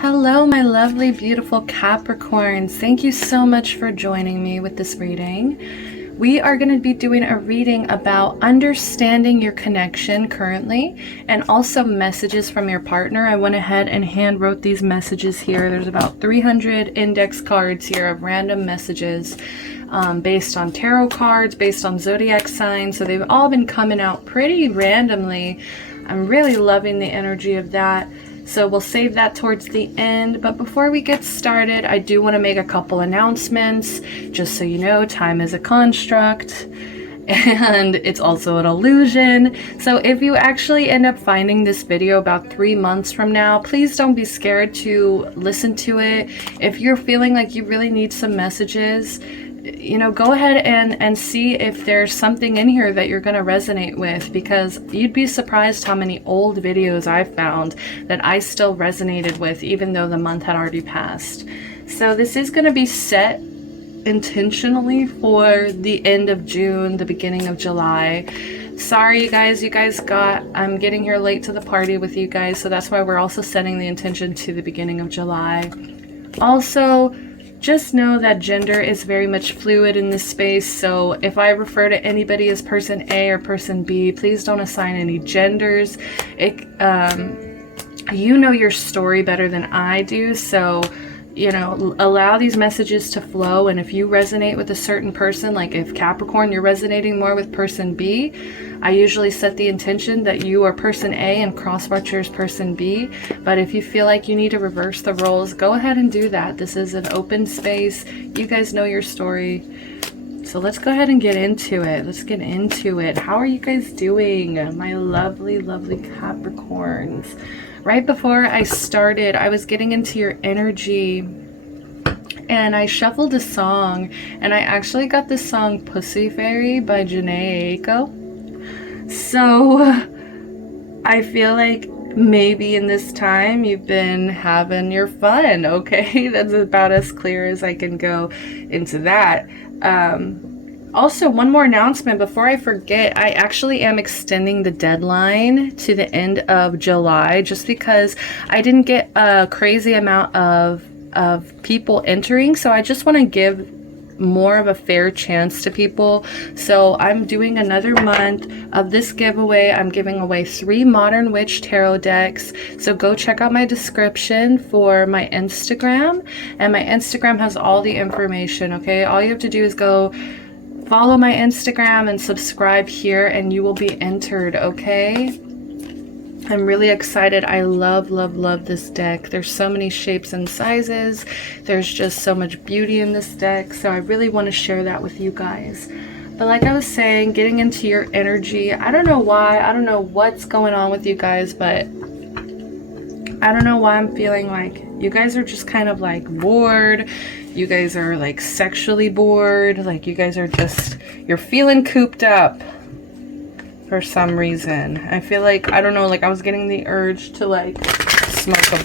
Hello, my lovely, beautiful Capricorns. Thank you so much for joining me with this reading. We are going to be doing a reading about understanding your connection currently and also messages from your partner. I went ahead and hand wrote these messages here. There's about 300 index cards here of random messages based on tarot cards, based on zodiac signs. So they've all been coming out pretty randomly. I'm really loving the energy of that. So we'll save that towards the end. But before we get started, I do want to make a couple announcements. Just so you know, time is a construct and it's also an illusion. So if you actually end up finding this video about 3 months from now, please don't be scared to listen to it. If you're feeling like you really need some messages, you know, go ahead and see if there's something in here that you're going to resonate with, because you'd be surprised how many old videos I've found that I still resonated with even though the month had already passed. So this is going to be set intentionally for the end of June, the beginning of July. Sorry you guys got, I'm getting here late to the party with you guys, so that's why we're also setting the intention to the beginning of July. Also, just know that gender is very much fluid in this space, so if I refer to anybody as person A or person B, please don't assign any genders. You know your story better than I do, so you know, allow these messages to flow. And if you resonate with a certain person, like if Capricorn, you're resonating more with person B, I usually set the intention that you are person A and cross-watcher is person B. But if you feel like you need to reverse the roles, go ahead and do that. This is an open space. You guys know your story. So let's go ahead and get into it. Let's get into it. How are you guys doing, my lovely, lovely Capricorns? Right before I started, I was getting into your energy and I shuffled a song, and I actually got this song Pussy Fairy by Janae Aiko. So I feel like maybe in this time you've been having your fun, okay? That's about as clear as I can go into that. Also, one more announcement before I forget. I actually am extending the deadline to the end of July just because I didn't get a crazy amount of people entering. So I just want to give more of a fair chance to people. So I'm doing another month of this giveaway. I'm giving away 3 Modern Witch tarot decks. So go check out my description for my Instagram. And my Instagram has all the information, okay? All you have to do is go follow my Instagram and subscribe here and you will be entered, okay? I'm really excited. I love, love, love this deck. There's so many shapes and sizes. There's just so much beauty in this deck. So I really want to share that with you guys. But like I was saying, getting into your energy, I don't know why. I don't know what's going on with you guys, but I don't know why I'm feeling like you guys are just kind of like bored. You guys are like sexually bored. Like you guys are just, you're feeling cooped up for some reason. I feel like, I don't know, like I was getting the urge to like smoke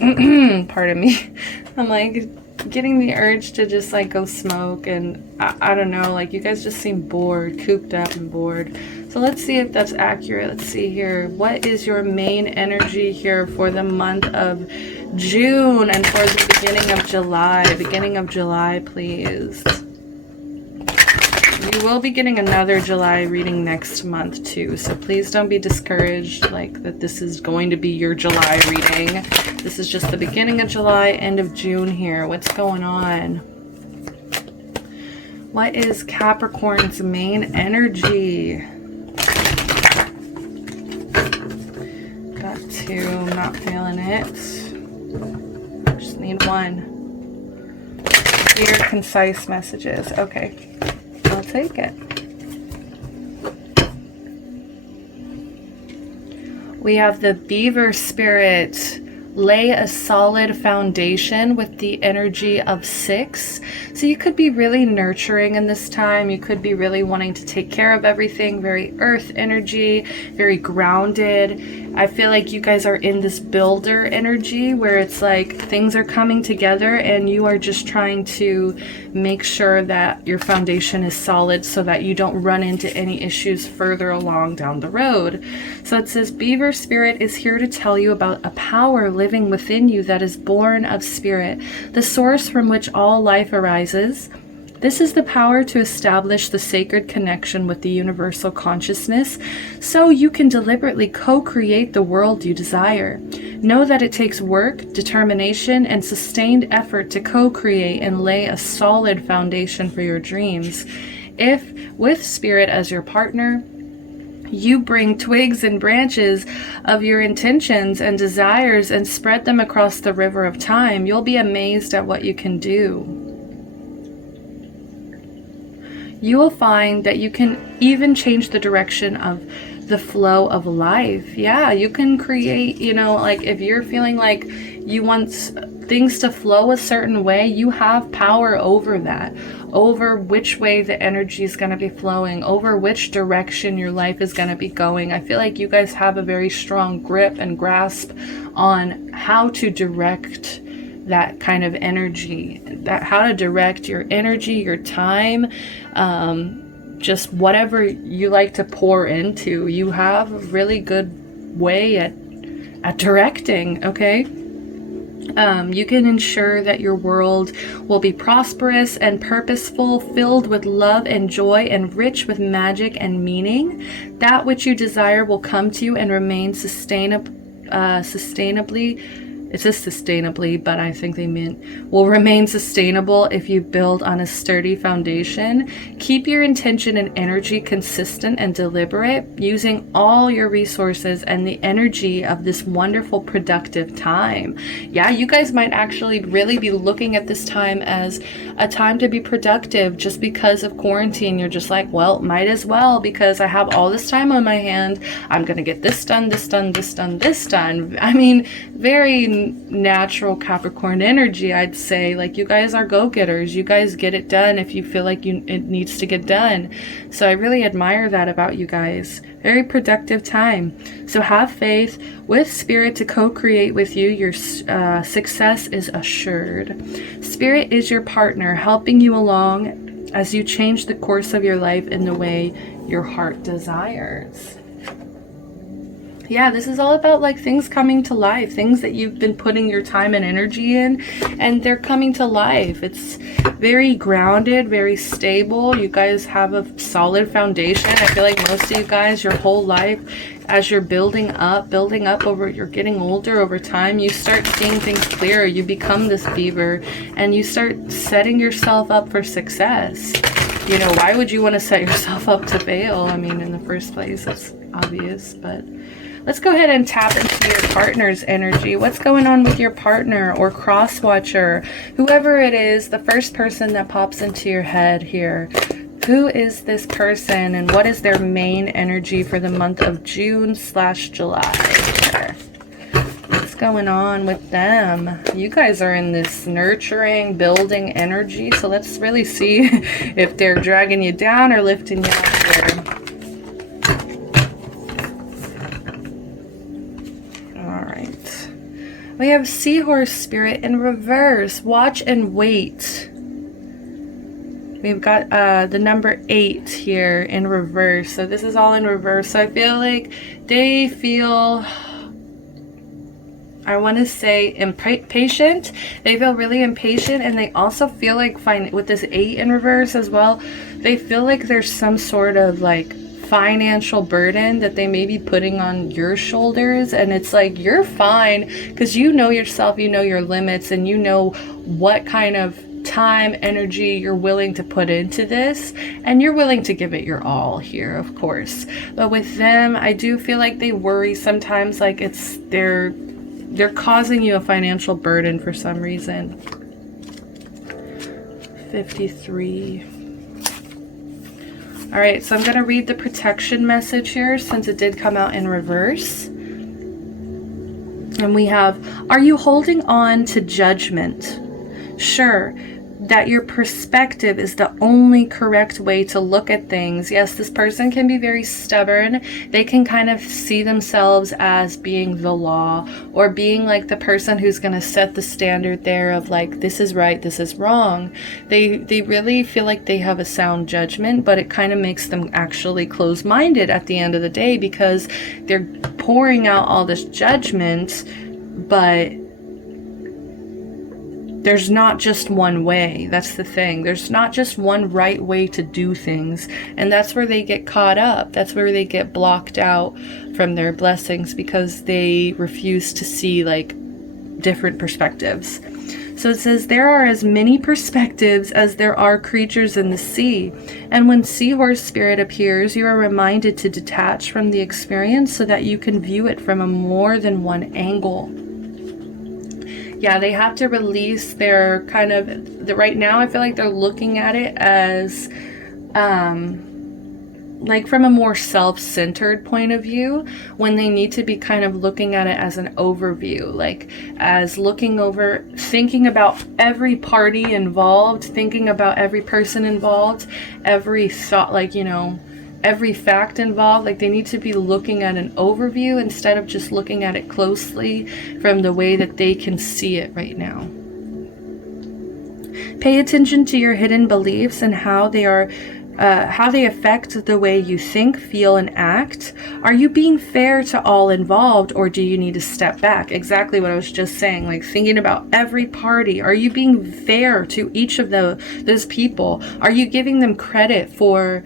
a, pardon me. I'm like getting the urge to just like go smoke, and I don't know, like you guys just seem bored, cooped up and bored. So let's see if that's accurate. Let's see here. What is your main energy here for the month of June and for the beginning of July? Beginning of July, please. You will be getting another July reading next month too, so please don't be discouraged like that this is going to be your July reading. This is just the beginning of July, end of June here. What's going on? What is Capricorn's main energy? Got 2, I'm not feeling it. Just need 1. Clear, concise messages. Okay, I'll take it. We have the Beaver Spirit. Lay a solid foundation with the energy of 6. So you could be really nurturing in this time. You could be really wanting to take care of everything. Very earth energy, very grounded. I feel like you guys are in this builder energy where it's like things are coming together and you are just trying to make sure that your foundation is solid so that you don't run into any issues further along down the road. So it says Beaver Spirit is here to tell you about a power living within you that is born of spirit, the source from which all life arises. This is the power to establish the sacred connection with the universal consciousness, so you can deliberately co-create the world you desire. Know that it takes work, determination, and sustained effort to co-create and lay a solid foundation for your dreams. If, with spirit as your partner, you bring twigs and branches of your intentions and desires and spread them across the river of time, you'll be amazed at what you can do. You will find that you can even change the direction of the flow of life. Yeah, you can create, like if you're feeling like you want things to flow a certain way, you have power over that, over which way the energy is going to be flowing, over which direction your life is going to be going. I feel like you guys have a very strong grip and grasp on how to direct that kind of energy, how to direct your energy, your time, just whatever you like to pour into. You have a really good way at directing, okay? You can ensure that your world will be prosperous and purposeful, filled with love and joy, and rich with magic and meaning. That which you desire will come to you and remain sustainably. It says sustainably, but I think they meant will remain sustainable if you build on a sturdy foundation. Keep your intention and energy consistent and deliberate, using all your resources and the energy of this wonderful productive time. Yeah, you guys might actually really be looking at this time as a time to be productive. Just because of quarantine, you're just like, well, might as well, because I have all this time on my hand. I'm going to get this done, this done, this done, this done. I mean, very natural Capricorn energy, I'd say. Like, you guys are go-getters. You guys get it done if you feel like it needs to get done. So I really admire that about you guys. Very productive time. So have faith with spirit to co-create with you. Your success is assured. Spirit is your partner, helping you along as you change the course of your life in the way your heart desires. Yeah, this is all about like things coming to life, things that you've been putting your time and energy in, and they're coming to life. It's very grounded, very stable. You guys have a solid foundation. I feel like most of you guys, your whole life, as you're building up over, you're getting older over time, you start seeing things clearer. You become this beaver and you start setting yourself up for success. Why would you want to set yourself up to fail? I mean, in the first place, that's obvious, but let's go ahead and tap into your partner's energy. What's going on with your partner or cross-watcher? Whoever it is, the first person that pops into your head here. Who is this person and what is their main energy for the month of June/July? What's going on with them? You guys are in this nurturing, building energy. So let's really see if they're dragging you down or lifting you up here. We have Seahorse Spirit in reverse. Watch and wait. We've got the number 8 here in reverse. So this is all in reverse. So I feel like they feel, I want to say, impatient. They feel really impatient, and they also feel like, with this 8 in reverse as well, they feel like there's some sort of like financial burden that they may be putting on your shoulders, and it's like, you're fine because you know yourself, you know your limits, and you know what kind of time, energy you're willing to put into this, and you're willing to give it your all here, of course. But with them, I do feel like they worry sometimes, like they're causing you a financial burden for some reason. 53. All right, so I'm going to read the protection message here since it did come out in reverse. And we have, are you holding on to judgment? Sure, that your perspective is the only correct way to look at things. Yes, this person can be very stubborn. They can kind of see themselves as being the law, or being like the person who's going to set the standard there of like, this is right, this is wrong. They really feel like they have a sound judgment, but it kind of makes them actually close-minded at the end of the day, because they're pouring out all this judgment but there's not just one way. That's the thing. There's not just one right way to do things. And that's where they get caught up. That's where they get blocked out from their blessings, because they refuse to see like different perspectives. So it says, there are as many perspectives as there are creatures in the sea. And when seahorse spirit appears, you are reminded to detach from the experience so that you can view it from a more than one angle. Yeah, they have to release their kind of, right now I feel like they're looking at it as like from a more self-centered point of view, when they need to be kind of looking at it as an overview, like as looking over, thinking about every party involved, thinking about every person involved, every thought, like, you know, every fact involved. Like, they need to be looking at an overview instead of just looking at it closely from the way that they can see it right now. Pay attention to your hidden beliefs and how they affect the way you think, feel, and act. Are you being fair to all involved, or do you need to step back? Exactly what I was just saying, like thinking about every party. Are you being fair to each of those people? Are you giving them credit for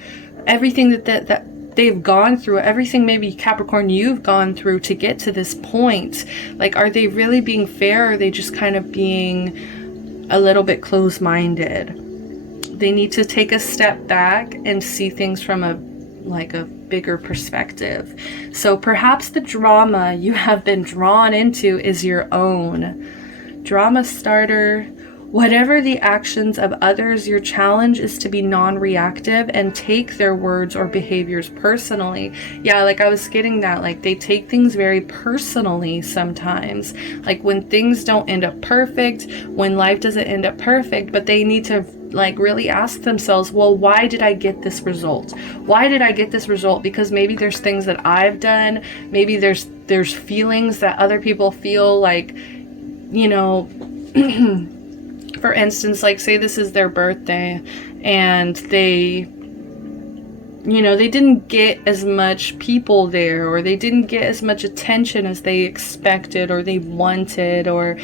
everything that they've gone through, everything maybe Capricorn you've gone through to get to this point? Like, are they really being fair, or are they just kind of being a little bit closed-minded? They need to take a step back and see things from a bigger perspective. So perhaps the drama you have been drawn into is your own. Drama starter. Whatever the actions of others, your challenge is to be non-reactive and take their words or behaviors personally. Yeah, like I was getting that, like they take things very personally sometimes. Like when things don't end up perfect, when life doesn't end up perfect, but they need to like really ask themselves, well, why did I get this result? Why did I get this result? Because maybe there's things that I've done. Maybe there's feelings that other people feel, like, you know, for instance, like say this is their birthday and they, you know, they didn't get as much people there, or they didn't get as much attention as they expected or they wanted, or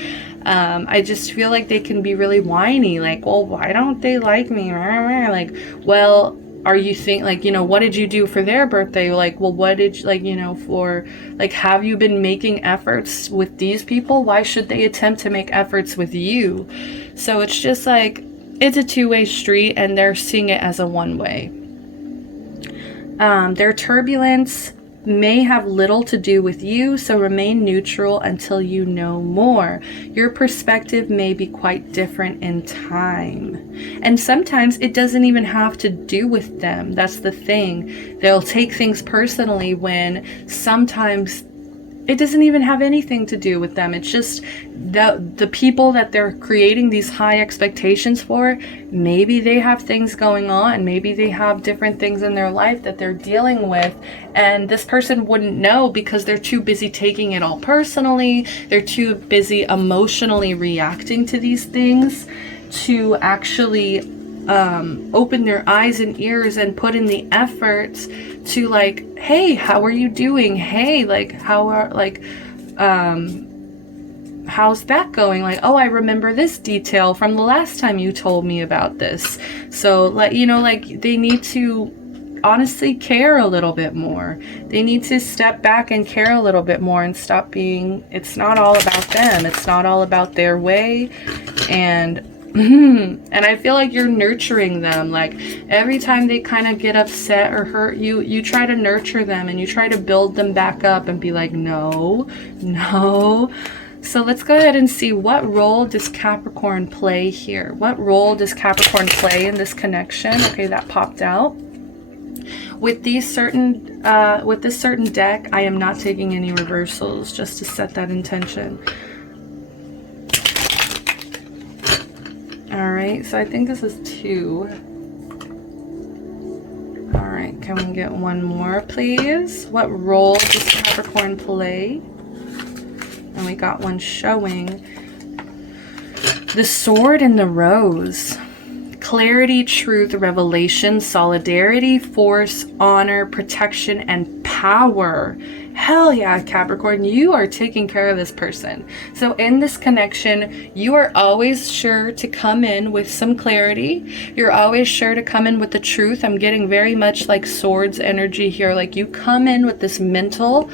I just feel like they can be really whiny, like, well, why don't they like me? Like, well, are you like, you know, what did you do for their birthday? Like, well, what did you, like, you know, for, like, have you been making efforts with these people? Why should they attempt to make efforts with you? So it's just like, it's a two-way street, and they're seeing it as a one-way. Their turbulence may have little to do with you, so remain neutral until you know more. Your perspective may be quite different in time. And sometimes it doesn't even have to do with them. That's the thing. They'll take things personally when sometimes it doesn't even have anything to do with them. It's just the people that they're creating these high expectations for, maybe they have things going on. Maybe they have different things in their life that they're dealing with, and this person wouldn't know because they're too busy taking it all personally. They're too busy emotionally reacting to these things to actually open their eyes and ears and put in the effort to, like, hey, how are you doing? Hey, like, how's that going? Like, oh, I remember this detail from the last time you told me about this. So, like, you know, like, they need to honestly care a little bit more. They need to step back and care a little bit more and stop being, it's not all about them. It's not all about their way. And I feel like you're nurturing them. Like, every time they kind of get upset or hurt you, you try to nurture them and you try to build them back up and be like, no. So let's go ahead and see, what role does Capricorn play here? What role does Capricorn play in this connection? Okay, that popped out. With this certain deck, I am not taking any reversals, just to set that intention. Alright, so I think this is 2. Alright, can we get one more, please? What role does Capricorn play? And we got one showing. The Sword and the Rose. Clarity, truth, revelation, solidarity, force, honor, protection, and power. hell yeah, Capricorn, you are taking care of this person. So in this connection, you are always sure to come in with some clarity. You're always sure to come in with the truth. I'm getting very much like swords energy here. Like you come in with this mental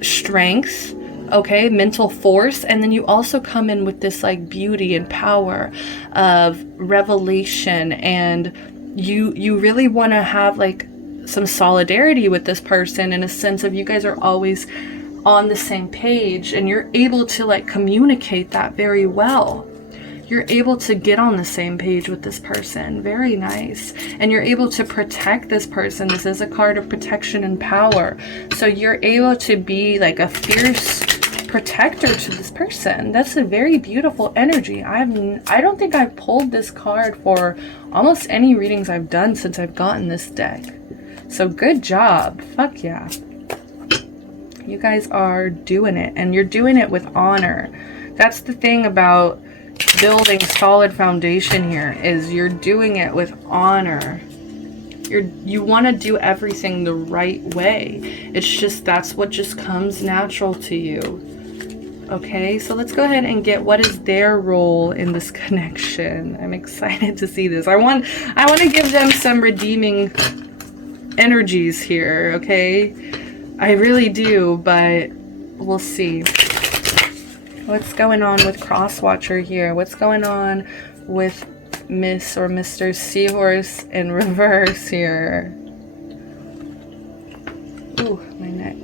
strength, okay, mental force, and then you also come in with this like beauty and power of revelation, and you really want to have like some solidarity with this person in a sense of you guys are always on the same page, and you're able to like communicate that very well. You're able to get on the same page with this person. Very nice. And you're able to protect this person. This is a card of protection and power. So you're able to be like a fierce protector to this person. That's a very beautiful energy. I don't think I've pulled this card for almost any readings I've done since I've gotten this deck. So good job. Fuck yeah. You guys are doing it, and you're doing it with honor. That's the thing about building solid foundation here, is you're doing it with honor. You want to do everything the right way. It's just, that's what just comes natural to you. Okay, so let's go ahead and get what is their role in this connection. I'm excited to see this. I want to give them some redeeming energies here, okay? I really do, but we'll see. What's going on with Crosswatcher here? What's going on with Miss or Mr. Seahorse in reverse here? Ooh, my neck.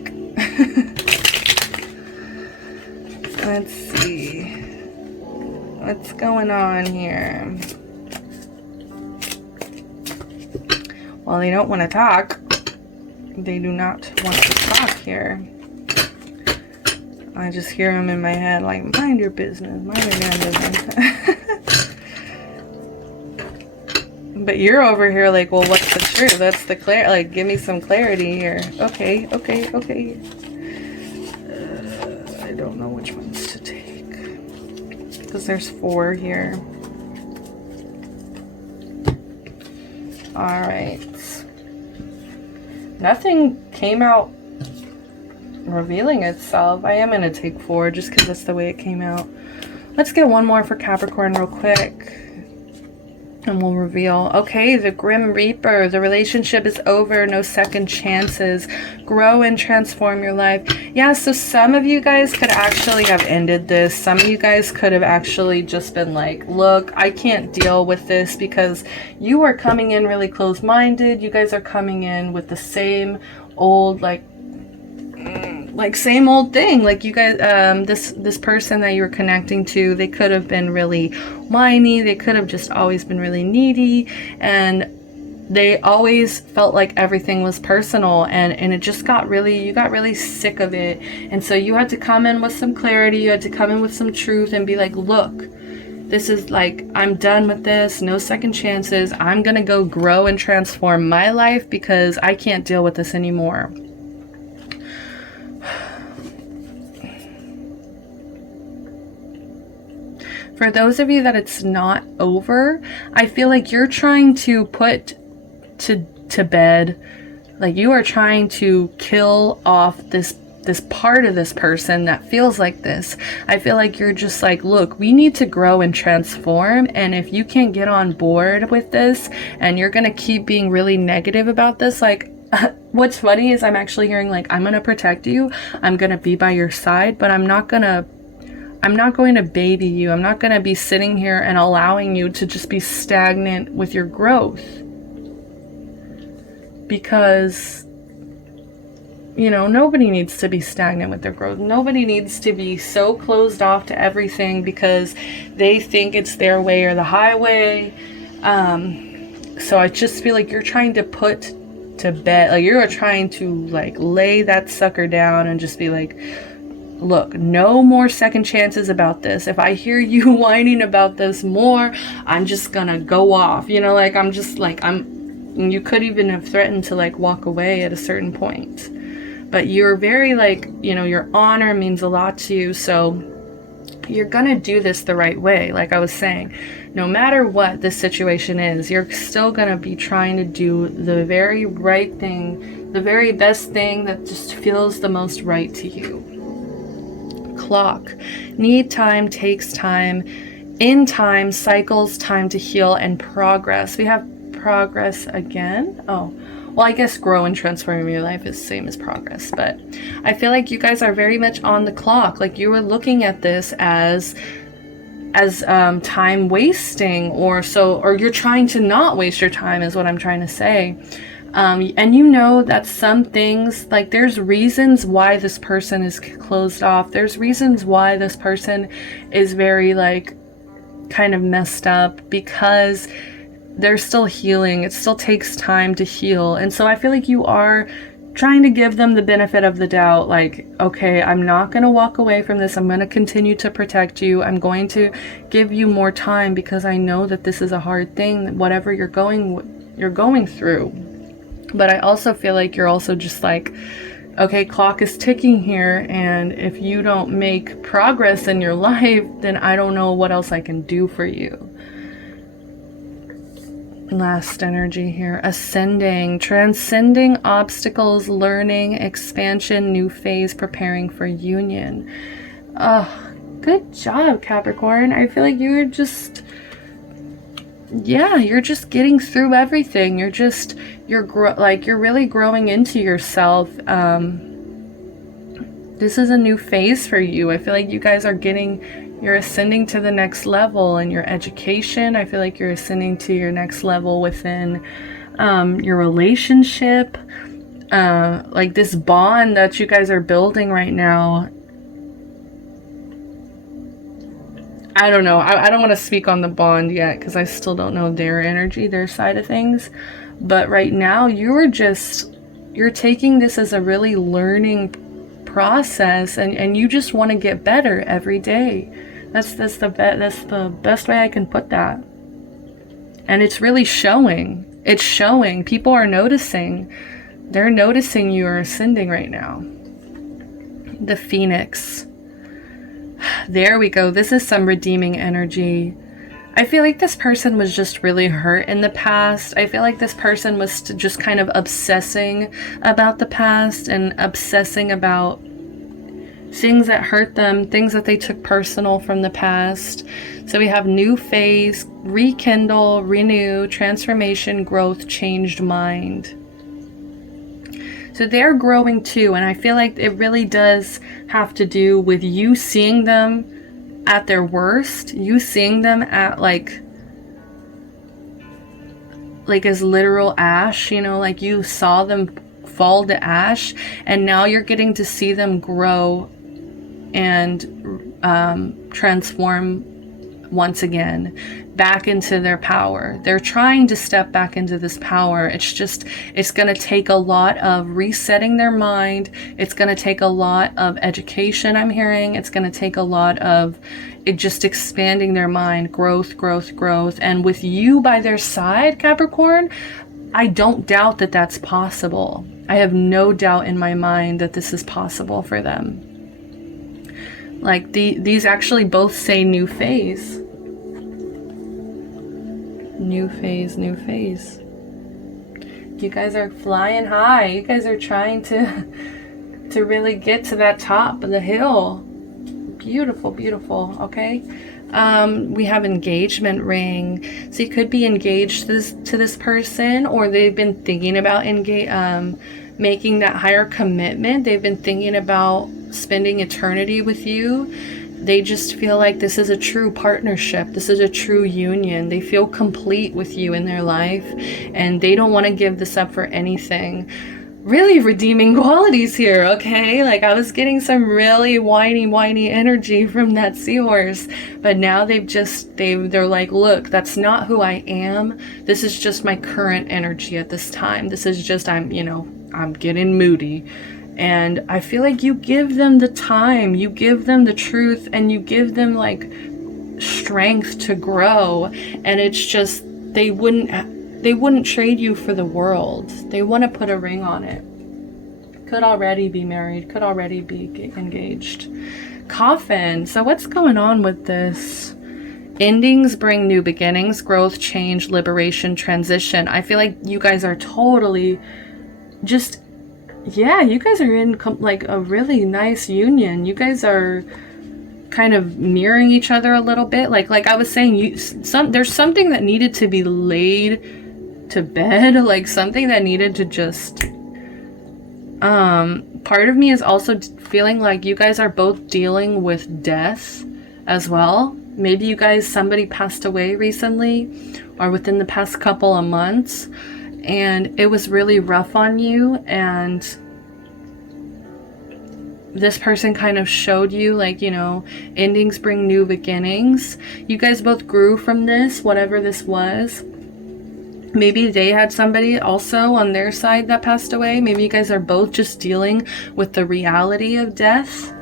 Let's see. What's going on here? Well, they don't want to talk. They do not want to talk here. I just hear them in my head like, mind your business, mind your damn business. But you're over here like, well, what's the truth? That's the like, give me some clarity here. Okay. I don't know which ones to take, because there's 4 here. All right. Nothing came out revealing itself. I am going to take 4 just because that's the way it came out. Let's get one more for Capricorn real quick, and we'll reveal. Okay, the Grim Reaper. The relationship is over. No second chances. Grow and transform your life. Yeah, so some of you guys could actually have ended this. Some of you guys could have actually just been like, look, I can't deal with this, because you are coming in really closed-minded. You guys are coming in with the same old, like same old thing. Like you guys, this person that you were connecting to, they could have been really whiny. They could have just always been really needy, and they always felt like everything was personal, and it just got really, you got really sick of it. And so you had to come in with some clarity. You had to come in with some truth and be like, look, this is like, I'm done with this. No second chances. I'm gonna go grow and transform my life because I can't deal with this anymore. For those of you that it's not over, I feel like you're trying to put to bed, like you are trying to kill off this part of this person that feels like this. I feel like you're just like, look, we need to grow and transform, and if you can't get on board with this and you're gonna keep being really negative about this, like what's funny is I'm actually hearing like, I'm gonna protect you, I'm gonna be by your side, but I'm not going to baby you. I'm not going to be sitting here and allowing you to just be stagnant with your growth. Because, you know, nobody needs to be stagnant with their growth. Nobody needs to be so closed off to everything because they think it's their way or the highway. So I just feel like you're trying to put to bed, like you're trying to like lay that sucker down and just be like, look, no more second chances about this. If I hear you whining about this more, I'm just gonna go off. You know, like I'm just like, you could even have threatened to like walk away at a certain point. But you're very like, you know, your honor means a lot to you. So you're gonna do this the right way. Like I was saying, no matter what this situation is, you're still gonna be trying to do the very right thing The very best thing that just feels the most right to you. Clock. Need time, takes time. In time, cycles, time to heal, and progress. We have progress again. Oh, well, I guess grow and transform your life is the same as progress, but I feel like you guys are very much on the clock. Like you were looking at this as time wasting, or you're trying to not waste your time is what I'm trying to say. And you know that some things, like there's reasons why this person is closed off. There's reasons why this person is very like kind of messed up, because they're still healing. It still takes time to heal. And so I feel like you are trying to give them the benefit of the doubt. Like, okay, I'm not going to walk away from this. I'm going to continue to protect you. I'm going to give you more time because I know that this is a hard thing, whatever you're going through. But I also feel like you're also just like, okay, clock is ticking here, and if you don't make progress in your life, then I don't know what else I can do for you. Last energy here. Ascending, transcending obstacles, learning, expansion, new phase, preparing for union. Oh, good job, Capricorn. I feel like you're just... yeah, you're just getting through everything. You're really growing into yourself. This is a new phase for you. I feel like you guys you're ascending to the next level in your education. I feel like you're ascending to your next level within your relationship. Like this bond that you guys are building right now. I don't know. I don't want to speak on the bond yet because I still don't know their energy, their side of things. But right now, you're taking this as a really learning process, and you just want to get better every day. That's the best way I can put that. And it's really showing. It's showing. People are noticing. They're noticing you are ascending right now. The Phoenix. There we go. This is some redeeming energy. I feel like this person was just really hurt in the past. I feel like this person was just kind of obsessing about the past and obsessing about things that hurt them, things that they took personal from the past. So we have new phase, rekindle, renew, transformation, growth, changed mind. So they're growing too, and I feel like it really does have to do with you seeing them at their worst, you seeing them at like as literal ash, you know, like you saw them fall to ash, and now you're getting to see them grow and transform once again back into their power. They're trying to step back into this power. It's going to take a lot of resetting their mind. It's going to take a lot of education, I'm hearing. It's going to take a lot of just expanding their mind, growth. And with you by their side, Capricorn, I don't doubt that that's possible. I have no doubt in my mind that this is possible for them. Like these actually both say new phase. New phase, new phase. You guys are flying high. You guys are trying to really get to that top of the hill. Beautiful, beautiful. Okay. We have engagement ring. So you could be engaged to this person, or they've been thinking about making that higher commitment. They've been thinking about spending eternity with you. They just feel like this is a true partnership. This is a true union. They feel complete with you in their life, and they don't want to give this up for anything. Really redeeming qualities here, okay? Like I was getting some really whiny energy from that seahorse, but now they're like, look, that's not who I am. This is just my current energy at this time. This is just, I'm getting moody. And I feel like you give them the time, you give them the truth, and you give them like strength to grow. And it's just, they wouldn't trade you for the world. They want to put a ring on it. Could already be married, could already be engaged. Coffin. So what's going on with this? Endings bring new beginnings, growth, change, liberation, transition. I feel like you guys are totally just Yeah, you guys are in like a really nice union. You guys are kind of mirroring each other a little bit. Like I was saying, there's something that needed to be laid to bed, like something that needed to just part of me is also feeling like you guys are both dealing with death as well. Maybe you guys, somebody passed away recently or within the past couple of months, and it was really rough on you, and this person kind of showed you, like, you know, endings bring new beginnings. You guys both grew from this, whatever this was. Maybe they had somebody also on their side that passed away. Maybe you guys are both just dealing with the reality of death.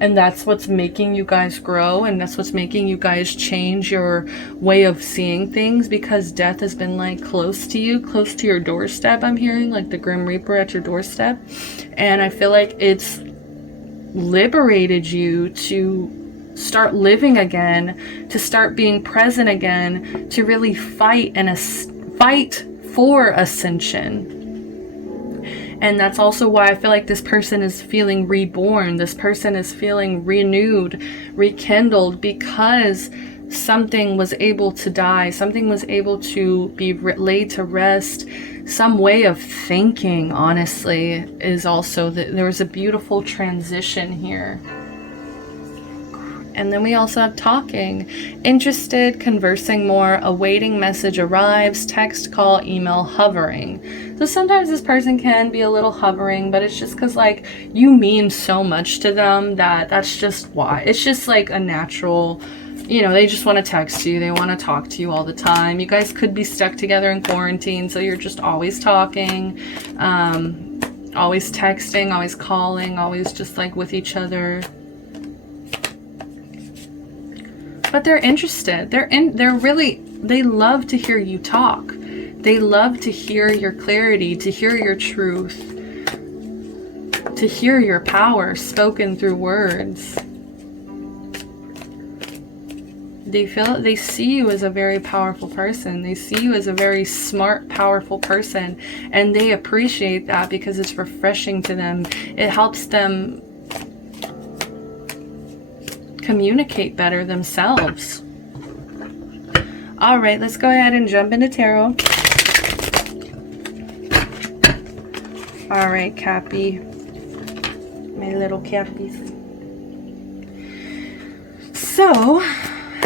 And that's what's making you guys grow, and that's what's making you guys change your way of seeing things, because death has been like close to you, close to your doorstep. I'm hearing like the Grim Reaper at your doorstep. And I feel like it's liberated you to start living again, to start being present again, to really fight fight for ascension. And that's also why I feel like this person is feeling reborn. This person is feeling renewed, rekindled, because something was able to die. Something was able to be laid to rest. Some way of thinking, honestly, is also that there was a beautiful transition here. And then we also have talking. Interested, conversing more, awaiting message arrives, text, call, email, hovering. So sometimes this person can be a little hovering, but it's just because, like, you mean so much to them that's just why. It's just like a natural, you know, they just want to text you. They want to talk to you all the time. You guys could be stuck together in quarantine, so you're just always talking, always texting, always calling, always just like with each other. But they're interested. They love to hear you talk. They love to hear your clarity, to hear your truth, to hear your power spoken through words. They see you as a very powerful person. They see you as a very smart, powerful person, and they appreciate that because it's refreshing to them. It helps them communicate better themselves. All right, let's go ahead and jump into tarot. All right, Cappy, my little Cappies. So,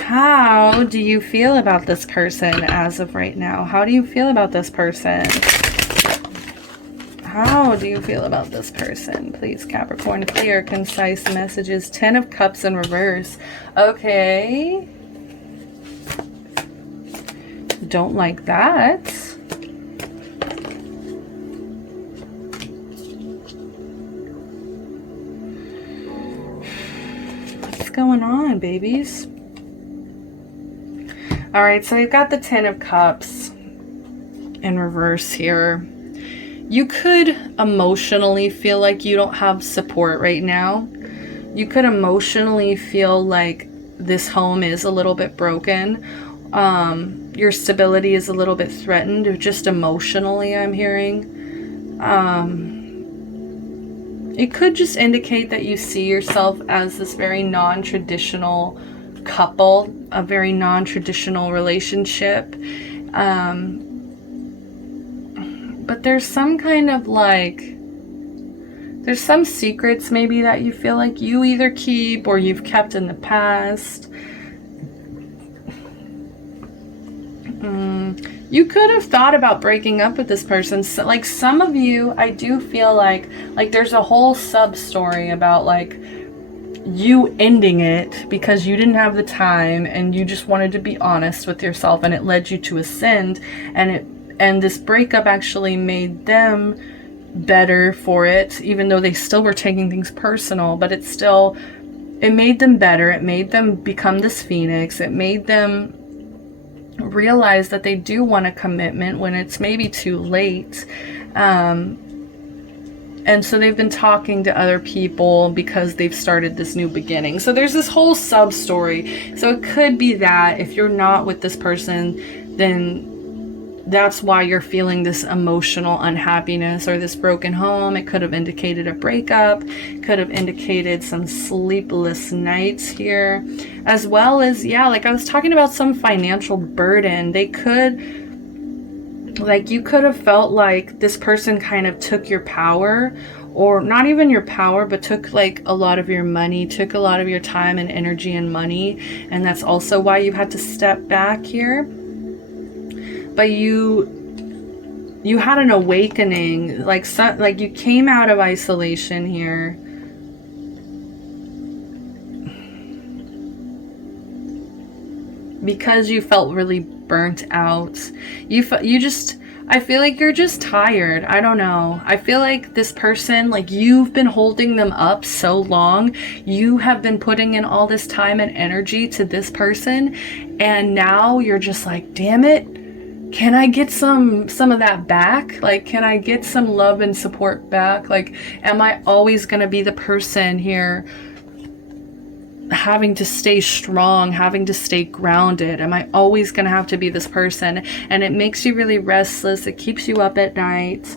how do you feel about this person as of right now? How do you feel about this person? How do you feel about this person? Please, Capricorn, clear, concise messages. 10 of Cups in reverse. Okay. Don't like that. What's going on, babies? All right, so we've got the 10 of Cups in reverse here. You could emotionally feel like you don't have support right now. You could emotionally feel like this home is a little bit broken. Your stability is a little bit threatened, just emotionally, I'm hearing. It could just indicate that you see yourself as this very non-traditional couple, a very non-traditional relationship. But there's some kind of like, there's some secrets maybe that you feel like you either keep or you've kept in the past. You could have thought about breaking up with this person. So, like, some of you, I do feel like there's a whole sub-story about like you ending it because you didn't have the time and you just wanted to be honest with yourself, and it led you to ascend, and this breakup actually made them better for it, even though they still were taking things personal, but it made them better. It made them become this phoenix. It made them realize that they do want a commitment when it's maybe too late. And so they've been talking to other people because they've started this new beginning. So there's this whole sub-story. So it could be that if you're not with this person, then that's why you're feeling this emotional unhappiness or this broken home. It could have indicated a breakup, could have indicated some sleepless nights here, as well as, yeah, like I was talking about, some financial burden. They could, like, you could have felt like this person kind of took your power, or not even your power, but took like a lot of your money, took a lot of your time and energy and money. And that's also why you had to step back here. But you had an awakening, like you came out of isolation here. Because you felt really burnt out. I feel like you're just tired. I don't know. I feel like this person, like, you've been holding them up so long. You have been putting in all this time and energy to this person. And now you're just like, damn it. Can I get some of that back? Like, can I get some love and support back? Like, am I always going to be the person here having to stay strong, having to stay grounded? Am I always going to have to be this person? And it makes you really restless. It keeps you up at night.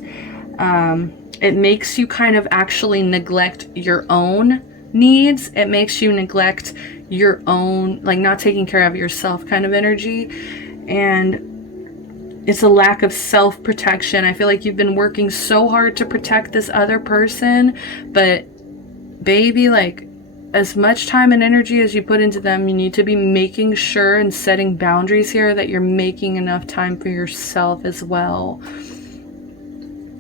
It makes you kind of actually neglect your own needs. It makes you neglect your own, like, not taking care of yourself kind of energy. And it's a lack of self-protection. I feel like you've been working so hard to protect this other person, but baby, like, as much time and energy as you put into them, you need to be making sure and setting boundaries here that you're making enough time for yourself as well.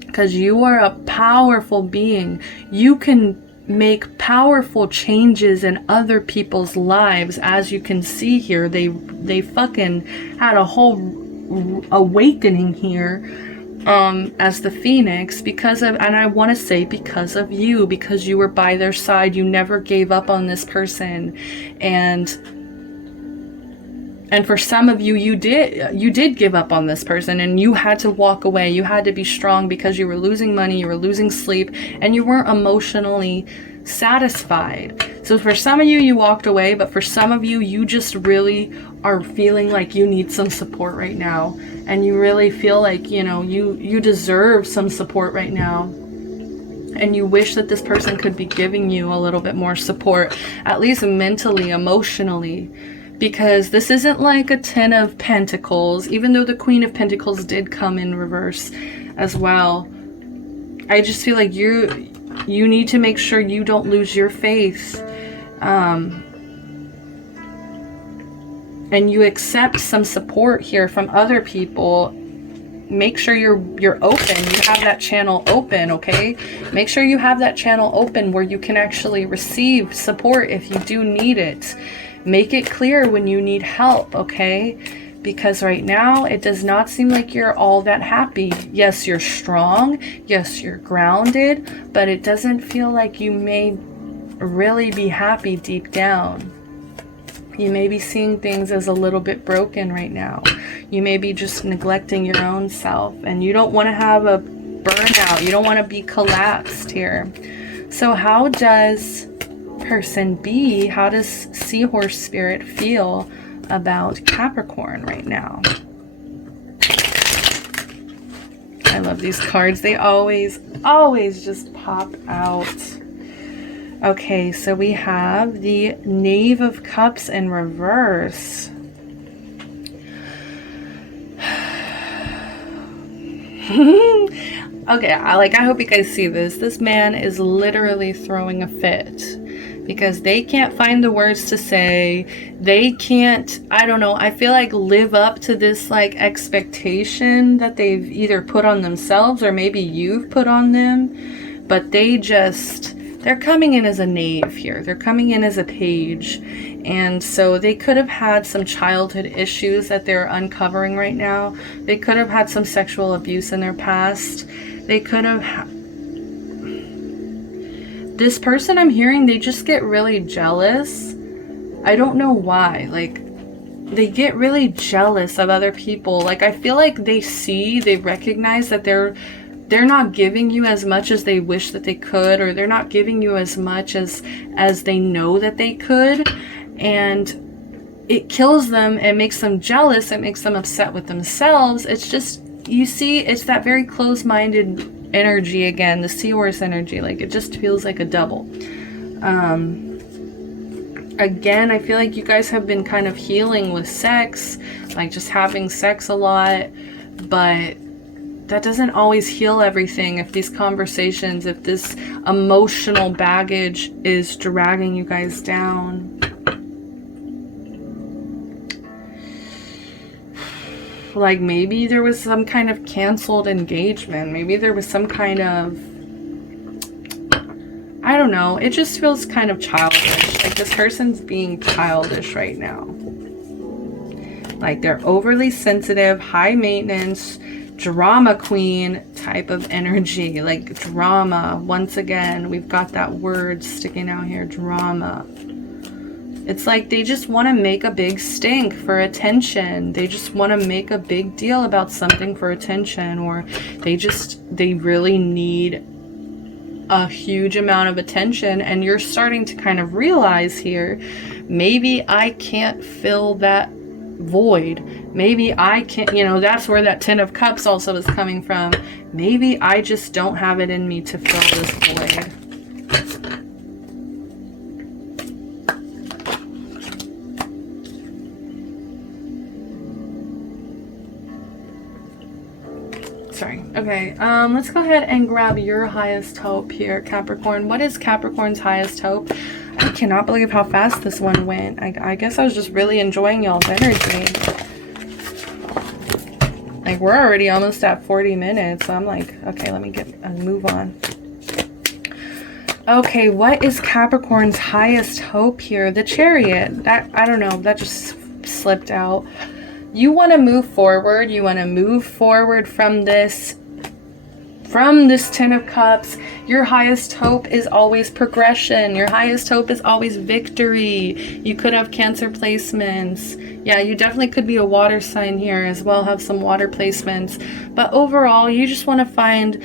Because you are a powerful being. You can make powerful changes in other people's lives. As you can see here, they fucking had a whole awakening here. As the Phoenix, because of, and I want to say because of you, because you were by their side. You never gave up on this person. And for some of you, you did give up on this person, and you had to walk away. You had to be strong because you were losing money, you were losing sleep, and you weren't emotionally satisfied. So for some of you, you walked away, but for some of you, you just really are feeling like you need some support right now. And you really feel like, you know, you deserve some support right now. And you wish that this person could be giving you a little bit more support, at least mentally, emotionally. Because this isn't like a 10 of Pentacles, even though the Queen of Pentacles did come in reverse as well. I just feel like you need to make sure you don't lose your faith. And you accept some support here from other people. Make sure you're open. You have that channel open, okay? Make sure you have that channel open where you can actually receive support if you do need it. Make it clear when you need help, okay? Because right now, it does not seem like you're all that happy. Yes, you're strong. Yes, you're grounded. But it doesn't feel like you may really be happy deep down. You may be seeing things as a little bit broken right now. You may be just neglecting your own self. And you don't want to have a burnout. You don't want to be collapsed here. So how does person B, how does Seahorse Spirit feel about Capricorn right now? I love these cards. They always just pop out. Okay, so we have the Knave of Cups in reverse. Okay, I hope you guys see this. This man is literally throwing a fit because they can't find the words to say. They can't, I don't know, I feel like live up to this like expectation that they've either put on themselves or maybe you've put on them. But they're coming in as a knave here. They're coming in as a page. And so they could have had some childhood issues that they're uncovering right now. They could have had some sexual abuse in their past. They could have... This person I'm hearing, they just get really jealous. I don't know why. Like, they get really jealous of other people. Like, I feel like they recognize that they're not giving you as much as they wish that they could, or they're not giving you as much as they know that they could. And it kills them. It makes them jealous. It makes them upset with themselves. It's just, you see, it's that very closed-minded energy again, the seahorse energy. Like, it just feels like a double. Again, I feel like you guys have been kind of healing with sex, like just having sex a lot, but that doesn't always heal everything. If these conversations, if this emotional baggage is dragging you guys down. Like maybe there was some kind of canceled engagement. Maybe there was some kind of, I don't know. It just feels kind of childish. Like this person's being childish right now. Like they're overly sensitive, high maintenance, drama queen type of energy. Like drama. Once again, we've got that word sticking out here, drama. It's like they just want to make a big stink for attention. They just want to make a big deal about something for attention, or they really need a huge amount of attention. And you're starting to kind of realize here, maybe I can't fill that void. Maybe I can't, you know, that's where that 10 of Cups also is coming from. Maybe I just don't have it in me to fill this void. Sorry. Okay, let's go ahead and grab your highest hope here, Capricorn. What is Capricorn's highest hope? I cannot believe how fast this one went. I guess I was just really enjoying y'all's energy. Like, we're already almost at 40 minutes. So I'm like, okay, let me get a move on. Okay, what is Capricorn's highest hope here? The Chariot. That, I don't know, that just slipped out. You want to move forward. You want to move forward from this 10 of Cups. Your highest hope is always progression. Your highest hope is always victory. You could have Cancer placements. Yeah, you definitely could be a water sign here as well, have some water placements. But overall, you just want to find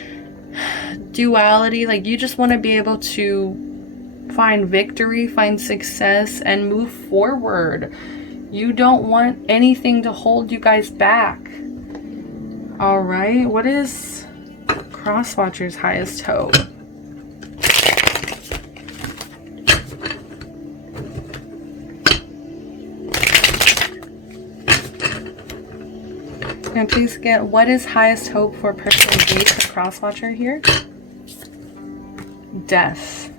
duality. Like, you just want to be able to find victory, find success, and move forward. You don't want anything to hold you guys back. All right, what is Crosswatcher's highest hope? Can I please get what is highest hope for person engaged with Crosswatcher here? Death.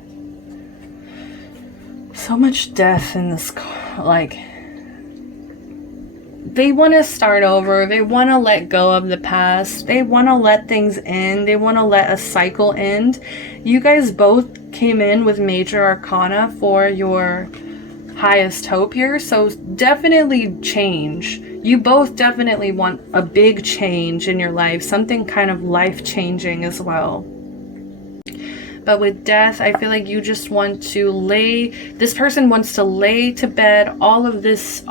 So much death in this, like, they want to start over. They want to let go of the past. They want to let things end. They want to let a cycle end. You guys both came in with major arcana for your highest hope here. So definitely change. You both definitely want a big change in your life. Something kind of life-changing as well. But with death, I feel like you just want to this person wants to lay to bed all of this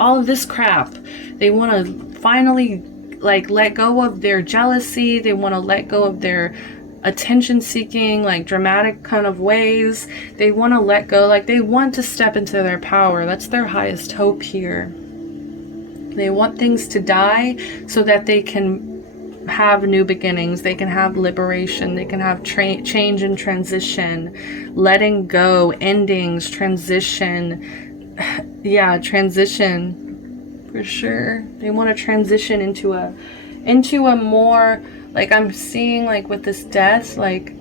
crap. They want to finally, like, let go of their jealousy. They want to let go of their attention seeking, like, dramatic kind of ways. They want to let go, like, they want to step into their power. That's their highest hope here. They want things to die so that they can have new beginnings. They can have liberation. They can have change and transition, letting go, endings, transition. Yeah, transition for sure. They want to transition into a more, like, I'm seeing, like, with this death, like,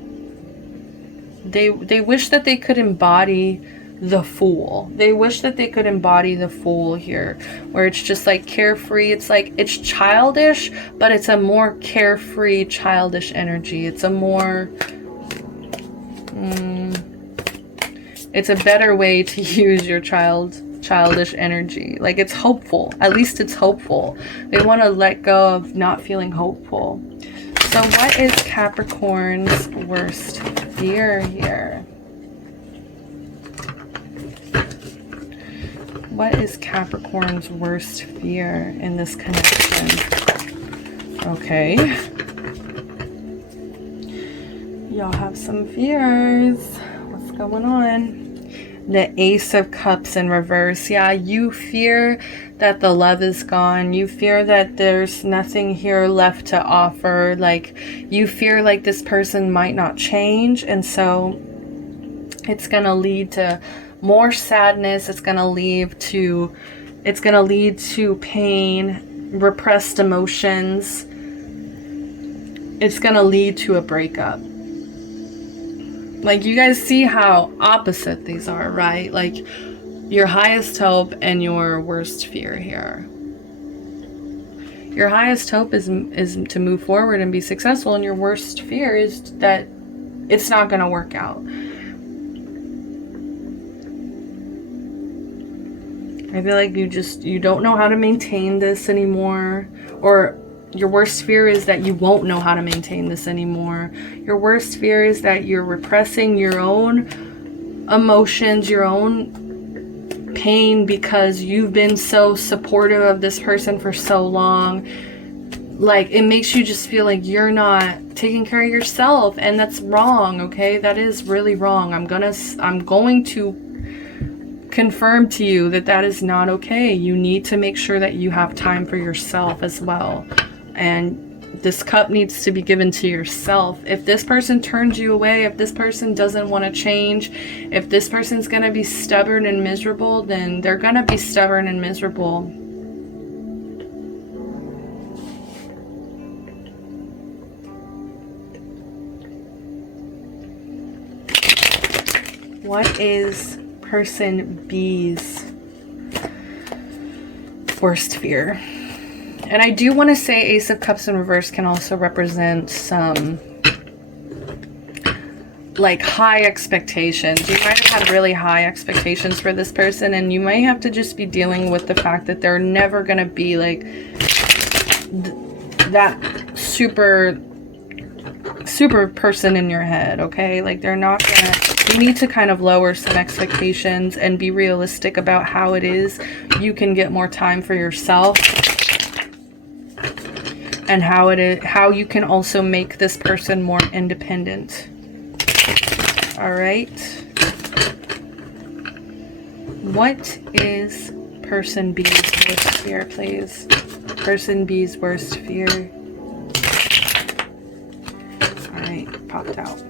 they wish that they could embody the Fool. They wish that they could embody the Fool here, where it's just like carefree. It's like, it's childish, but it's a more carefree, childish energy. It's a more, it's a better way to use your childish energy. Like, it's hopeful. At least it's hopeful. They want to let go of not feeling hopeful. So what is Capricorn's worst fear here? What is Capricorn's worst fear in this connection? Okay. Y'all have some fears. What's going on? The Ace of Cups in reverse. Yeah, you fear that the love is gone. You fear that there's nothing here left to offer. Like, you fear like this person might not change. And so it's going to lead to more sadness. It's going to lead to pain, repressed emotions. It's going to lead to a breakup. Like, you guys see how opposite these are, right? Like, your highest hope and your worst fear here. Your highest hope is to move forward and be successful, and your worst fear is that it's not going to work out. I feel like you don't know how to maintain this anymore, or your worst fear is that you won't know how to maintain this anymore. Your worst fear is that you're repressing your own emotions, your own pain, because you've been so supportive of this person for so long. Like, it makes you just feel like you're not taking care of yourself, and that's wrong, okay? That is really wrong. I'm going to confirm to you that that is not okay. You need to make sure that you have time for yourself as well. And this cup needs to be given to yourself. If this person turns you away, if this person doesn't want to change, if this person's going to be stubborn and miserable, then they're going to be stubborn and miserable. What is person B's worst fear? And I do want to say Ace of Cups in reverse can also represent some like high expectations. You might have had really high expectations for this person, and you might have to just be dealing with the fact that they're never going to be like that super person in your head, okay? Like, they're not gonna, you need to kind of lower some expectations and be realistic about how it is you can get more time for yourself, and how you can also make this person more independent. All right. What is person B's worst fear, please? Person B's worst fear. All right, popped out.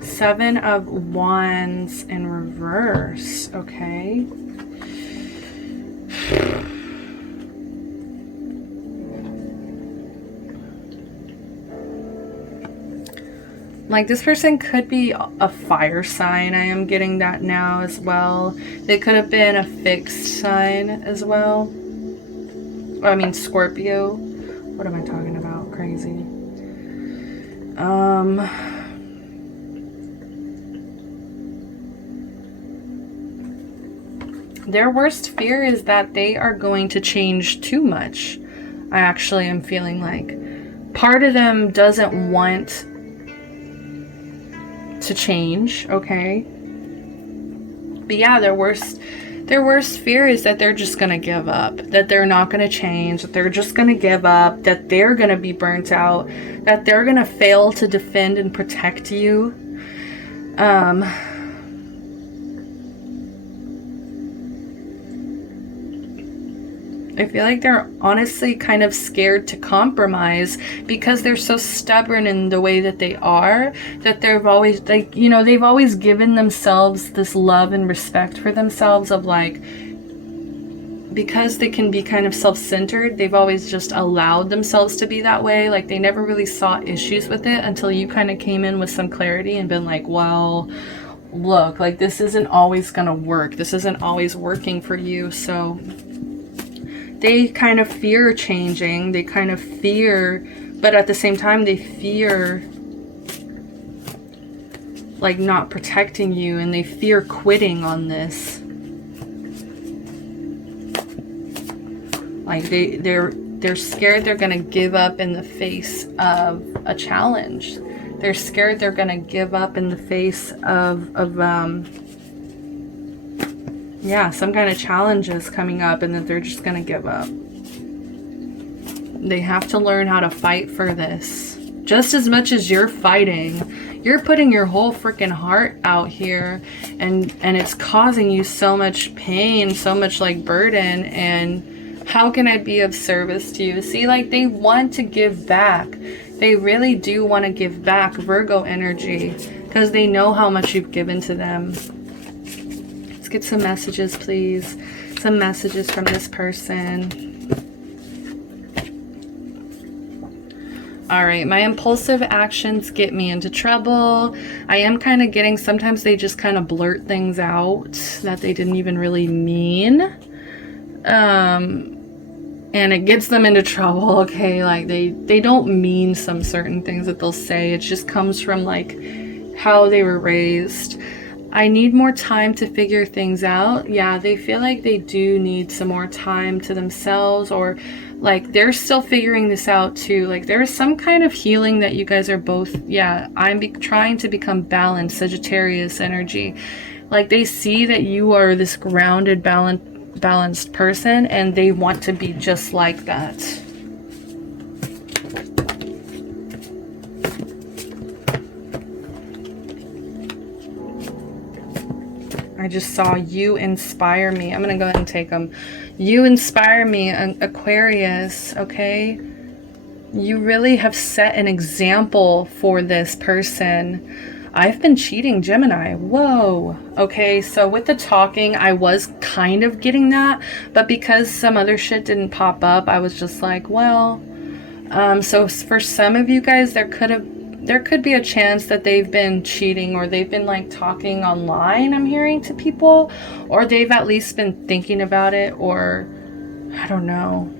7 of Wands in reverse. Okay. Like, this person could be a fire sign. I am getting that now as well. They could have been a fixed sign as well. I mean, Scorpio. What am I talking about? Crazy. Their worst fear is that they are going to change too much. I actually am feeling like part of them doesn't want to change, okay? But yeah, their worst fear is that they're just gonna give up, that they're not gonna change, that they're just gonna give up, that they're gonna be burnt out, that they're gonna fail to defend and protect you. I feel like they're honestly kind of scared to compromise because they're so stubborn in the way that they are, that they've always, like, you know, they've always given themselves this love and respect for themselves of like, because they can be kind of self-centered, they've always just allowed themselves to be that way. Like, they never really saw issues with it until you kind of came in with some clarity and been like, well, look, like, this isn't always gonna work. This isn't always working for you. So they kind of fear changing. They kind of fear, but at the same time, they fear like not protecting you, and they fear quitting on this. Like, they're scared they're gonna give up in the face of a challenge. They're scared they're gonna give up in the face of yeah, some kind of challenges coming up, and that they're just gonna give up. They have to learn how to fight for this. Just as much as you're fighting, You're putting your whole freaking heart out here, and it's causing you so much pain, so much like burden. And how can I be of service to you? See, like, they want to give back. They really do want to give back, Virgo energy, because they know how much you've given to them. Let's get some messages, please. Some messages from this person. All right, my impulsive actions get me into trouble. I am kind of getting, sometimes they just kind of blurt things out that they didn't even really mean. And it gets them into trouble, okay? Like, they don't mean some certain things that they'll say. It just comes from, like, how they were raised. I need more time to figure things out. Yeah, they feel like they do need some more time to themselves, or like they're still figuring this out too. Like, there is some kind of healing that you guys are both, yeah, I'm trying to become balanced, Sagittarius energy. Like, they see that you are this grounded, balanced person, and they want to be just like that. I just saw you inspire me. I'm going to go ahead and take them. You inspire me, Aquarius, okay? You really have set an example for this person. I've been cheating, Gemini. Whoa. Okay, so with the talking, I was kind of getting that, but because some other shit didn't pop up, I was just like, well, so for some of you guys, there could be a chance that they've been cheating, or they've been like talking online, I'm hearing, to people, or they've at least been thinking about it, or I don't know.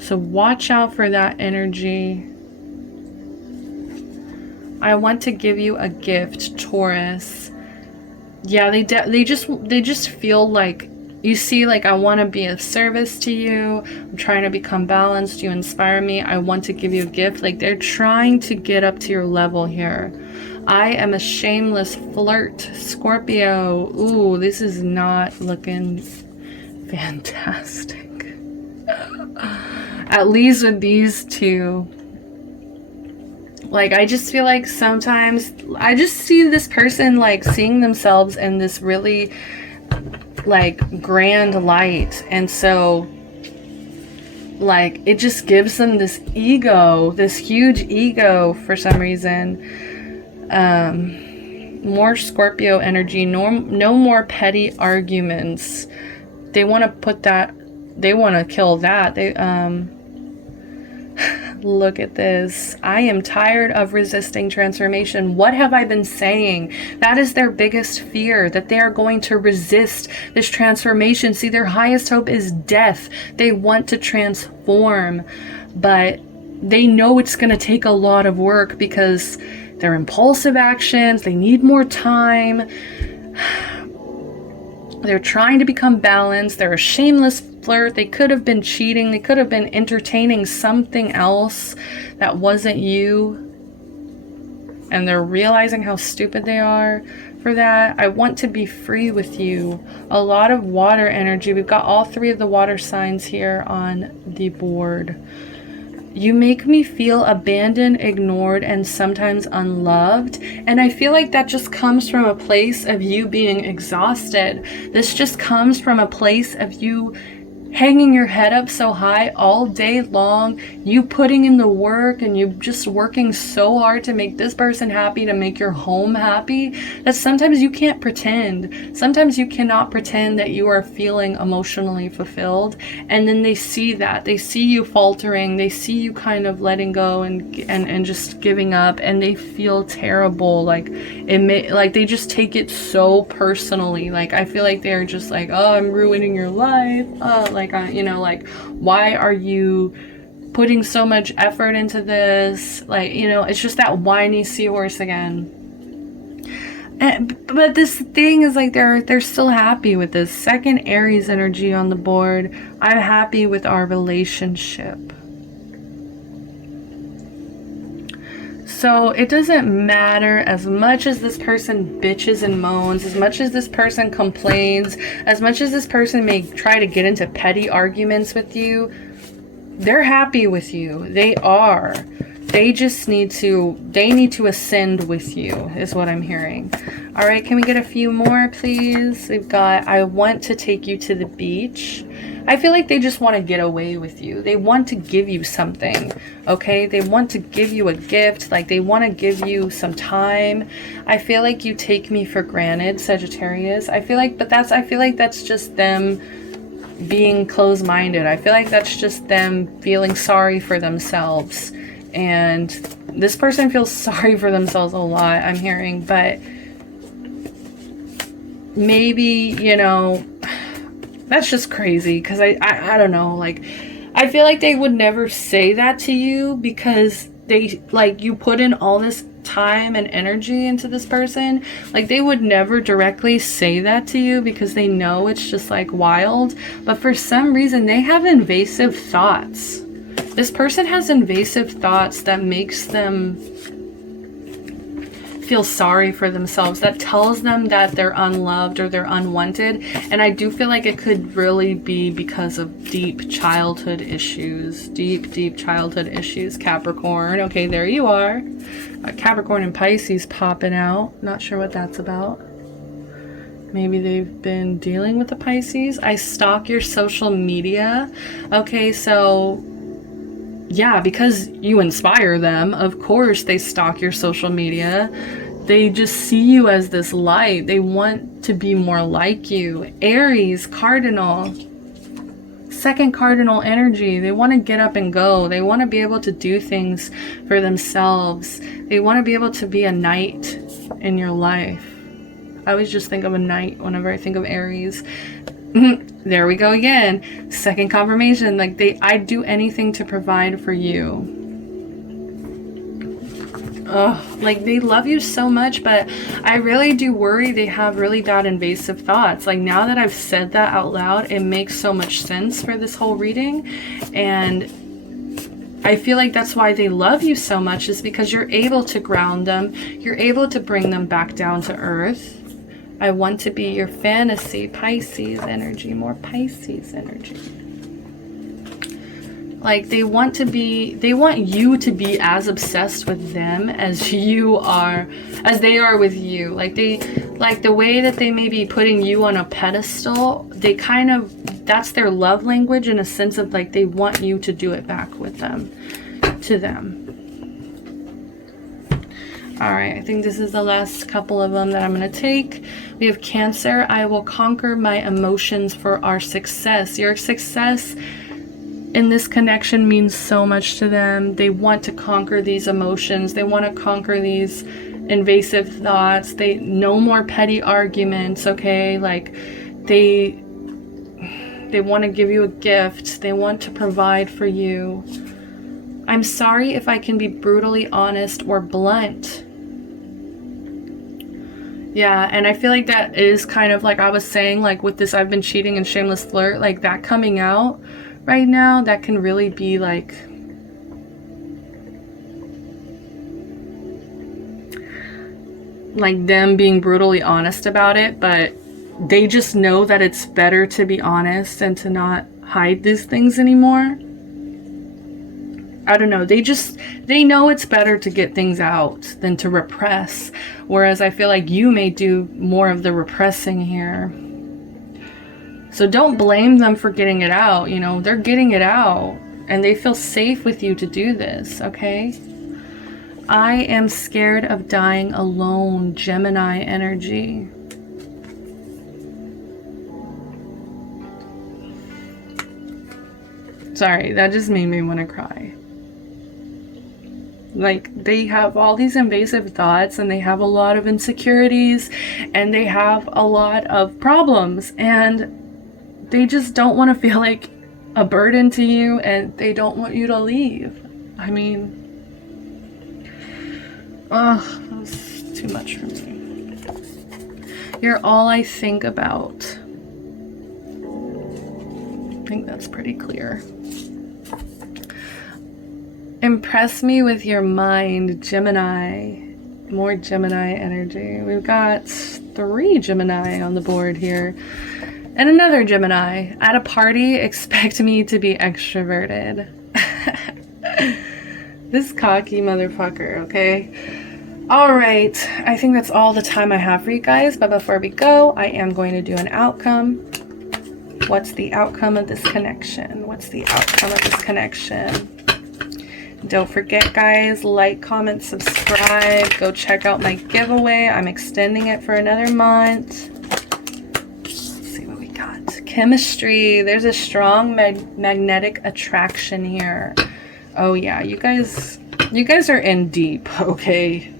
So watch out for that energy. I want to give you a gift, Taurus. Yeah, they just feel like, you see, like, I want to be of service to you. I'm trying to become balanced. You inspire me. I want to give you a gift. Like, they're trying to get up to your level here. I am a shameless flirt, Scorpio. Ooh, this is not looking fantastic. At least with these two. Like, I just feel like sometimes I just see this person, like, seeing themselves in this really, like, grand light, and so, like, it just gives them this ego, this huge ego for some reason. More Scorpio energy. No more petty arguments. They want to put that, they want to kill that. They look at this. I am tired of resisting transformation. What have I been saying? That is their biggest fear, that they are going to resist this transformation. See, their highest hope is death. They want to transform, but they know it's going to take a lot of work because their impulsive actions, they need more time. They're trying to become balanced. They're a shameless flirt. They could have been cheating. They could have been entertaining something else that wasn't you. And they're realizing how stupid they are for that. I want to be free with you. A lot of water energy. We've got all three of the water signs here on the board. You make me feel abandoned, ignored, and sometimes unloved. And I feel like that just comes from a place of you being exhausted. This just comes from a place of you hanging your head up so high all day long, you putting in the work, and you just working so hard to make this person happy, to make your home happy, that sometimes you can't pretend. Sometimes you cannot pretend that you are feeling emotionally fulfilled. And then they see that. They see you faltering. They see you kind of letting go and just giving up, and they feel terrible. Like, they just take it so personally. Like, I feel like they're just like, oh, I'm ruining your life. Why are you putting so much effort into this? Like, it's just that whiny seahorse again. But this thing is like, they're still happy with this second Aries energy on the board. I'm happy with our relationship. So it doesn't matter as much as this person bitches and moans, as much as this person complains, as much as this person may try to get into petty arguments with you, they're happy with you. They are. They just need to, they need to ascend with you, is what I'm hearing. All right, can we get a few more, please? We've got, I want to take you to the beach. I feel like they just want to get away with you. They want to give you something, okay? They want to give you a gift. Like, they want to give you some time. I feel like you take me for granted, Sagittarius. I feel like, I feel like that's just them being closed-minded. I feel like that's just them feeling sorry for themselves. And this person feels sorry for themselves a lot, I'm hearing, but maybe, you know, that's just crazy, because I don't know, like, I feel like they would never say that to you because they, like, you put in all this time and energy into this person. Like, they would never directly say that to you because they know it's just, like, wild. But for some reason, they have invasive thoughts. This person has invasive thoughts that makes them feel sorry for themselves, that tells them that they're unloved or they're unwanted. And I do feel like it could really be because of deep childhood issues. Deep childhood issues, Capricorn. Okay, there you are. Capricorn and Pisces popping out. Not sure what that's about. Maybe they've been dealing with the Pisces. I stalk your social media. Okay, so yeah, because you inspire them, of course they stalk your social media. They just see you as this light. They want to be more like you. Aries, cardinal, second cardinal energy. They want to get up and go. They want to be able to do things for themselves. They want to be able to be a knight in your life. I always just think of a knight whenever I think of Aries. There we go again. Second confirmation. Like, I'd do anything to provide for you. Oh, like, they love you so much, but I really do worry they have really bad invasive thoughts. Like, now that I've said that out loud, it makes so much sense for this whole reading. And I feel like that's why they love you so much, is because you're able to ground them. You're able to bring them back down to earth. I want to be your fantasy. Pisces energy, more Pisces energy. Like, they want you to be as obsessed with them as you are, as they are with you. Like, the way that they may be putting you on a pedestal, they kind of, that's their love language, in a sense of, like, they want you to do it back with them, to them. All right, I think this is the last couple of them that I'm going to take. We have Cancer. I will conquer my emotions for our success. Your success in this connection means so much to them. They want to conquer these emotions. They want to conquer these invasive thoughts. They no more petty arguments, okay? Like, they want to give you a gift. They want to provide for you. I'm sorry if I can be brutally honest or blunt. Yeah, and I feel like that is kind of like I was saying, like, with this I've been cheating and shameless flirt, like, that coming out right now, that can really be like them being brutally honest about it, but they just know that it's better to be honest and to not hide these things anymore. I don't know, they know it's better to get things out than to repress, whereas I feel like you may do more of the repressing here. So don't blame them for getting it out, you know, they're getting it out and they feel safe with you to do this, okay? I am scared of dying alone, Gemini energy. Sorry, that just made me want to cry. Like, they have all these invasive thoughts and they have a lot of insecurities and they have a lot of problems, and they just don't want to feel like a burden to you, and they don't want you to leave. I mean, that's too much for me. You're all I think about. I think that's pretty clear. Impress me with your mind, Gemini. More Gemini energy. We've got 3 Gemini on the board here. And another Gemini. At a party, expect me to be extroverted. This cocky motherfucker, okay? All right, I think that's all the time I have for you guys. But before we go, I am going to do an outcome. What's the outcome of this connection? What's the outcome of this connection? Don't forget, guys, like, comment, subscribe. Go check out my giveaway. I'm extending it for another month. Let's see what we got. Chemistry. There's a strong magnetic attraction here. Oh yeah, you guys are in deep, okay?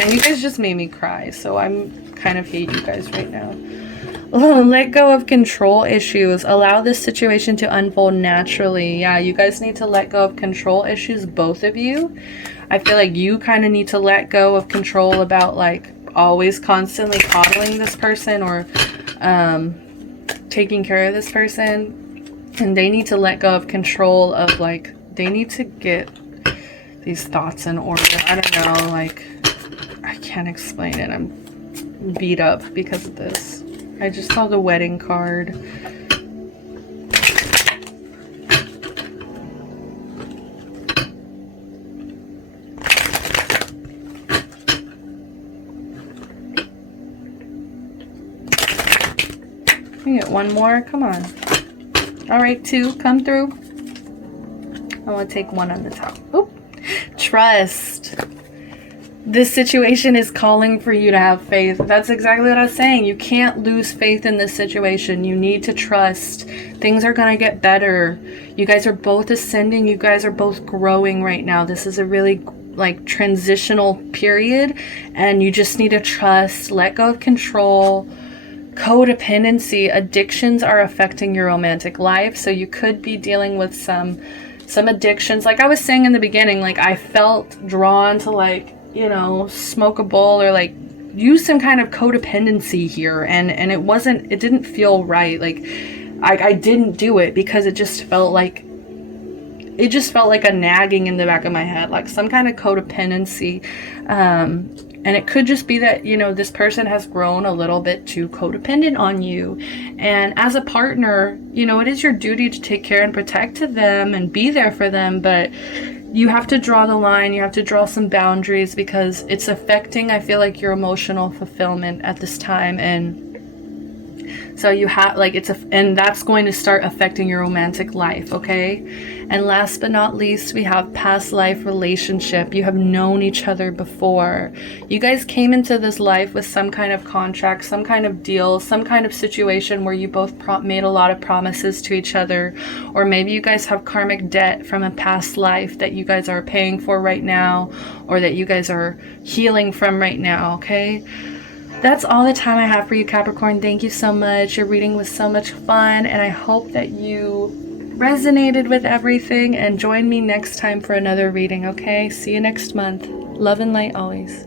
And you guys just made me cry, so I'm kind of hate you guys right now. Let go of control issues. Allow this situation to unfold naturally. Yeah, you guys need to let go of control issues, both of you. I feel like you kind of need to let go of control about like always constantly coddling this person or taking care of this person. And they need to let go of control of like, they need to get these thoughts in order. I don't know, like, I can't explain it. I'm beat up because of this. I just saw the wedding card. Can we get one more? Come on. All right, two, come through. I want to take one on the top. Oop. Trust. This situation is calling for you to have faith. That's exactly what I was saying. You can't lose faith in this situation. You need to trust. Things are going to get better. You guys are both ascending. You guys are both growing right now. This is a really like transitional period, and you just need to trust. Let go of control. Codependency. Addictions are affecting your romantic life. So you could be dealing with some addictions. Like I was saying in the beginning, like I felt drawn to like, you know, smoke a bowl or like use some kind of codependency here, and it didn't feel right. Like I didn't do it because it just felt like a nagging in the back of my head, like some kind of codependency. And it could just be that, you know, this person has grown a little bit too codependent on you. And as a partner, you know, it is your duty to take care and protect them and be there for them. But you have to draw the line. You have to draw some boundaries because it's affecting, I feel like, your emotional fulfillment at this time. And so you have like and that's going to start affecting your romantic life, okay? And last but not least, we have past life relationship. You have known each other before. You guys came into this life with some kind of contract, some kind of deal, some kind of situation where you both made a lot of promises to each other, or maybe you guys have karmic debt from a past life that you guys are paying for right now, or that you guys are healing from right now, okay? That's all the time I have for you, Capricorn. Thank you so much. Your reading was so much fun, and I hope that you resonated with everything, and join me next time for another reading, okay? See you next month. Love and light always.